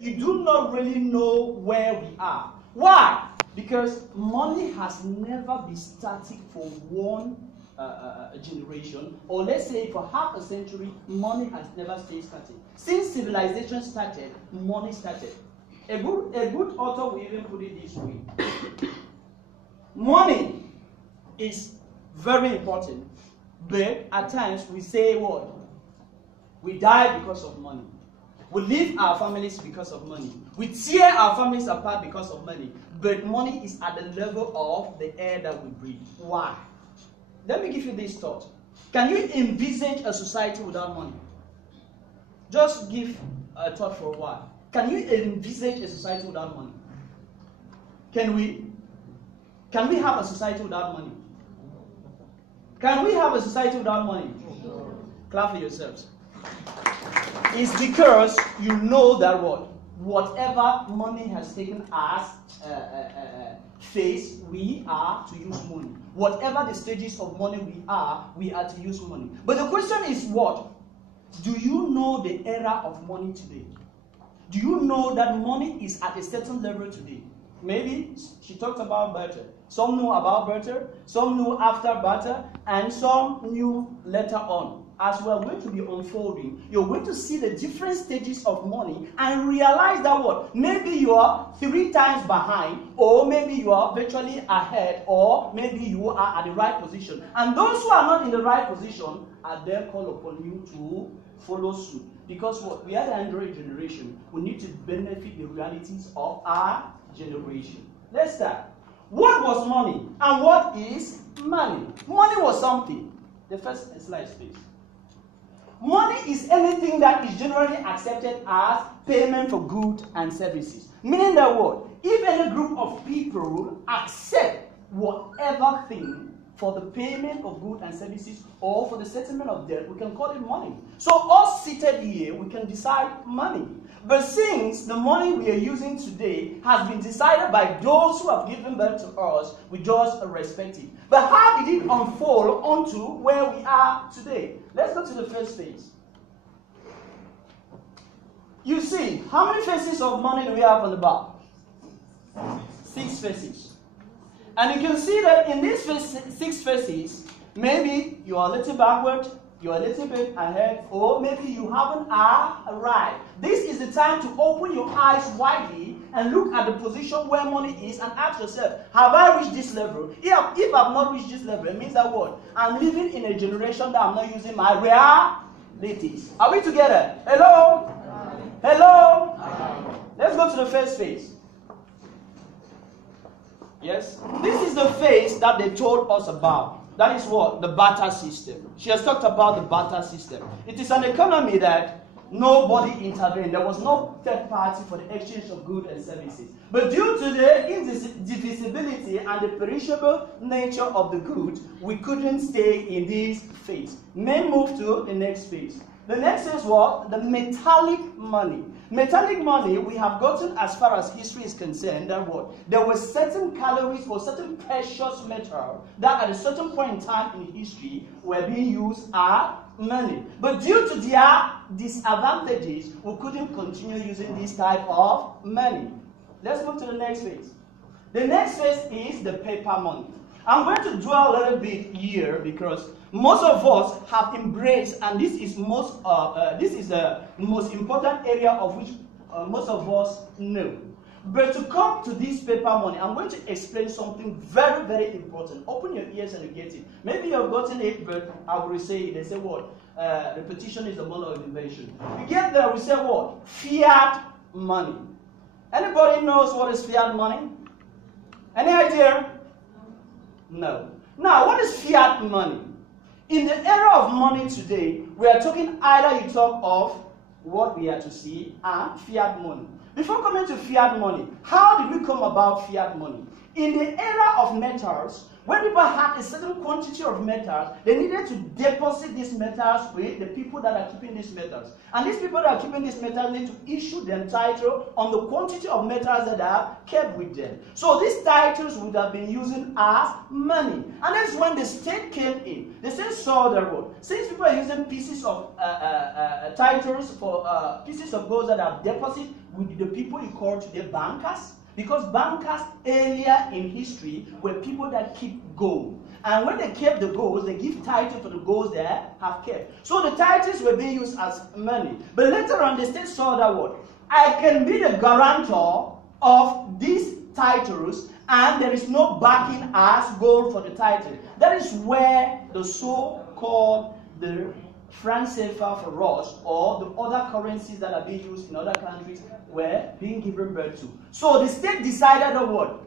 you do not really know where we are. Why? Because money has never been static for one generation, or let's say for half a century, money has never stayed static. Since civilization started, money started. A good author will even put it this way. Money is very important, but at times we say what? We die because of money. We leave our families because of money. We tear our families apart because of money. But money is at the level of the air that we breathe. Why? Let me give you this thought. Can you envisage a society without money? Just give a thought for a while. Can you envisage a society without money? Can we? Can we have a society without money? Can we have a society without money? Clap for yourselves. It's because you know that whatever money has taken as phase, we are to use money. Whatever the stages of money we are to use money. But the question is what? Do you know the era of money today? Do you know that money is at a certain level today? Maybe she talked about barter. Some knew about barter, some knew after barter, and some knew later on. As we are going to be unfolding, you're going to see the different stages of money and realize that what? Maybe you are 3 times behind, or maybe you are virtually ahead, or maybe you are at the right position. And those who are not in the right position are then called upon you to follow suit. Because what? We are the Android generation. We need to benefit the realities of our generation. Let's start. What was money and what is money? Money was something. The first slide, please. Money is anything that is generally accepted as payment for goods and services. Meaning that what? If any group of people accept whatever thing for the payment of goods and services or for the settlement of debt, we can call it money. So us seated here, we can decide money. But since the money we are using today has been decided by those who have given birth to us, we just respect it. But how did it unfold onto where we are today? Let's go to the first phase. You see, how many phases of money do we have on the back? 6 phases. And you can see that in these 6 phases, maybe you are a little backward, you're a little bit ahead, or maybe you haven't arrived. This is the time to open your eyes widely and look at the position where money is and ask yourself, have I reached this level? If I've not reached this level, it means that what? I'm living in a generation that I'm not using my realities. Are we together? Hello? Hello? Let's go to the first phase. Yes? This is the phase that they told us about. That is what? The barter system. She has talked about the barter system. It is an economy that nobody intervened. There was no third party for the exchange of goods and services. But due to the indivisibility and the perishable nature of the goods, we couldn't stay in this phase. Men move to the next phase. The next is what? The metallic money. Metallic money, we have gotten as far as history is concerned, that what? There were certain calories or certain precious metal that at a certain point in time in history were being used as money. But due to their disadvantages, we couldn't continue using this type of money. Let's move to the next phase. The next phase is the paper money. I'm going to dwell a little bit here because most of us have embraced, and this is the most important area of which most of us know. But to come to this paper money, I'm going to explain something very, very important. Open your ears and you get it. Maybe you've gotten it, but I will say it. They say what? Repetition is the mother of invention. You get there, we say what? Fiat money. Anybody knows what is fiat money? Any idea? No. Now, what is fiat money? In the era of money today, we are talking either you talk of what we are to see and fiat money. Before coming to fiat money, how did we come about fiat money? In the era of metals, when people had a certain quantity of metals, they needed to deposit these metals with the people that are keeping these metals. And these people that are keeping these metals need to issue them title on the quantity of metals that are kept with them. So these titles would have been using as money. And that's when the state came in. The state saw the road. Since people are using pieces of titles for pieces of gold that are deposited with the people you call today bankers. Because bankers earlier in history were people that keep gold. And when they kept the gold, they give title to the gold they have kept. So the titles were being used as money. But later on, the state saw that word. I can be the guarantor of these titles, and there is no backing as gold for the title. That is where the so-called the franc CFA for us, or the other currencies that are being used in other countries, were being given birth to. So the state decided on what?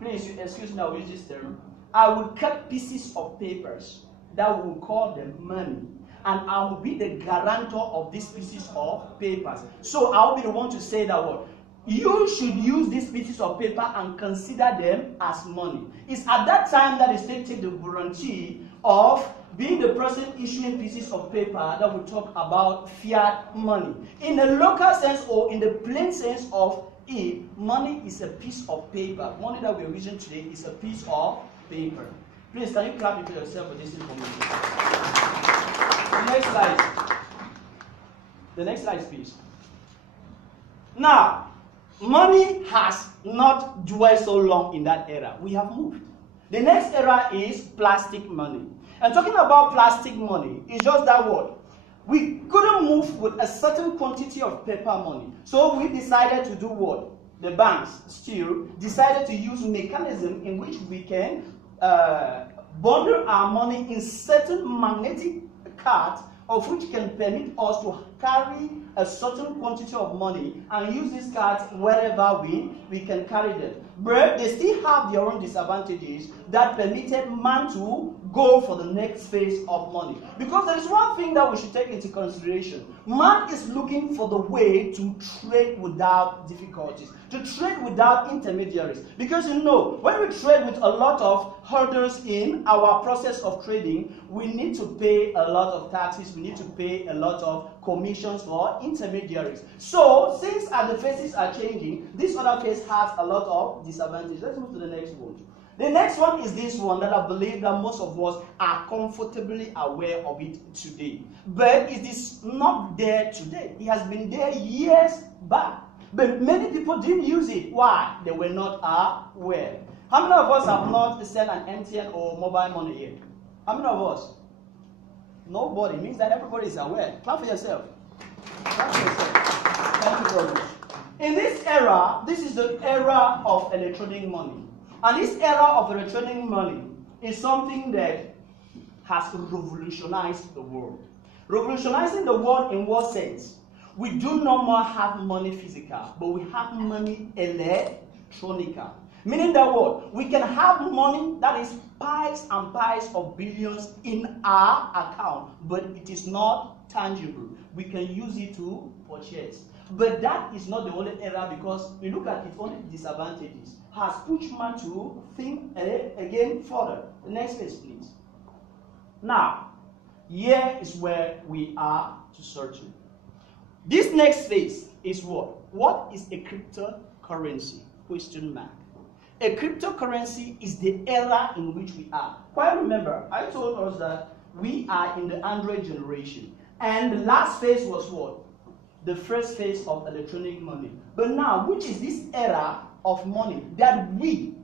Please, excuse me, I'll use this term. I will cut pieces of papers that we will call them money, and I will be the guarantor of these pieces of papers. So I will be the one to say that word. You should use these pieces of paper and consider them as money. It's at that time that the state takes the guarantee of being the person issuing pieces of paper that we talk about fiat money. In the local sense or in the plain sense of it, money is a piece of paper. Money that we're using today is a piece of paper. Please, can you clap it for yourself for this information? The next slide. The next slide, please. Now, money has not dwelled so long in that era. We have moved. The next era is plastic money. And talking about plastic money, it's just that word. We couldn't move with a certain quantity of paper money. So we decided to do what? The banks still decided to use mechanism in which we can bundle our money in certain magnetic cards, of which can permit us to carry a certain quantity of money and use these cards wherever we can carry them. But they still have their own disadvantages that permitted man to go for the next phase of money. Because there is one thing that we should take into consideration. Man is looking for the way to trade without difficulties, to trade without intermediaries. Because you know, when we trade with a lot of hurdles in our process of trading, we need to pay a lot of taxes, we need to pay a lot of commissions for intermediaries. So, since as the phases are changing, this other phase has a lot of disadvantages. Let's move to the next one. The next one is this one that I believe that most of us are comfortably aware of it today. But it is not there today. It has been there years back. But many people didn't use it. Why? They were not aware. How many of us have not sent an MTN or mobile money yet? How many of us? Nobody. It means that everybody is aware. Clap for yourself. Clap for yourself. Thank you very much. In this era, this is the era of electronic money. And this era of electronic money is something that has revolutionized the world. Revolutionizing the world in what sense? We do no more have money physical, but we have money electronical. Meaning that what? We can have money that is piles and piles of billions in our account, but it is not tangible. We can use it to purchase. But that is not the only error, because we look at its only disadvantages. Has pushed man to think again further. The next page, please. Now, here is where we are to search it. This next phase is what? What is a cryptocurrency? Question mark. A cryptocurrency is the era in which we are. Quite remember, I told us that we are in the Android generation. And the last phase was what? The first phase of electronic money. But now, which is this era of money that we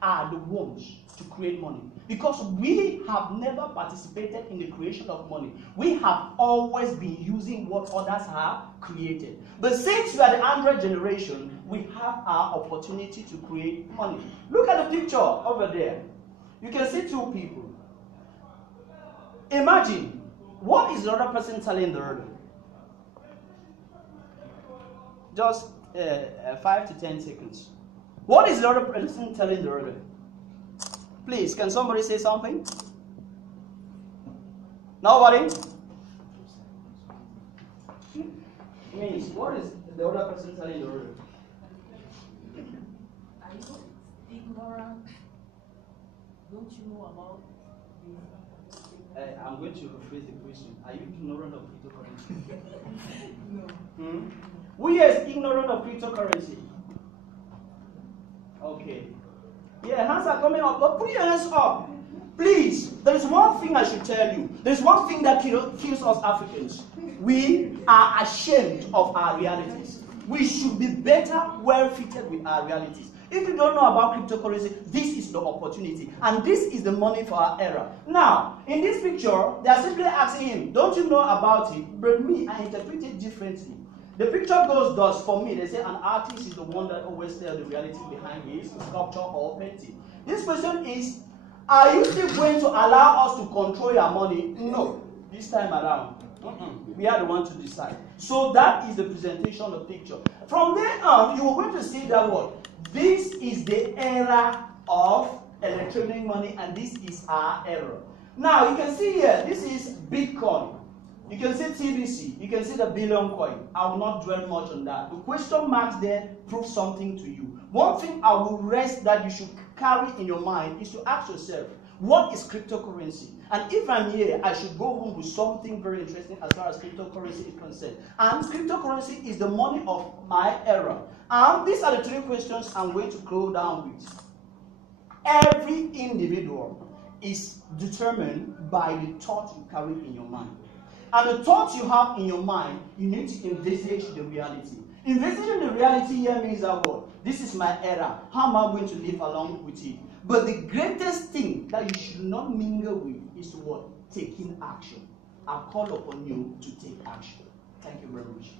are the ones to create money? Because we have never participated in the creation of money. We have always been using what others have created. But since we are the Android generation, we have our opportunity to create money. Look at the picture over there. You can see two people. Imagine, what is the other person telling the other? Just 5 to 10 seconds. What is the other person telling the other? Please, can somebody say something? Nobody? Means, what is the other person telling the other? Are you ignorant? Don't you know about this? I'm going to rephrase the question. Are you ignorant of cryptocurrency? No. Who here is ignorant of cryptocurrency? Okay. Yeah, hands are coming up, but put your hands up. Please, there is one thing I should tell you. There is one thing that kills us Africans. We are ashamed of our realities. we should be better well fitted with our realities. If you don't know about cryptocurrency, this is the opportunity. And this is the money for our era. Now, in this picture, they are simply asking him, don't you know about it? But me, I interpret it differently. The picture goes thus. For me, they say an artist is the one that always tells the reality behind his sculpture or painting. This question is, are you still going to allow us to control your money? No. This time around, we are the ones to decide. So that is the presentation of the picture. From then on, you are going to see that what? This is the era of electronic money, and this is our era. Now, you can see here, this is Bitcoin. You can see TBC. You can see the billion coin. I will not dwell much on that. The question marks there prove something to you. One thing I will rest that you should carry in your mind is to ask yourself, what is cryptocurrency? And if I'm here, I should go home with something very interesting as far as cryptocurrency is concerned. And cryptocurrency is the money of my era. And these are the three questions I'm going to go down with. Every individual is determined by the thought you carry in your mind. And the thoughts you have in your mind, you need to envisage the reality. Envisaging the reality here means that what? This is my era. How am I going to live along with it? But the greatest thing that you should not mingle with is what? Taking action. I call upon you to take action. Thank you very much.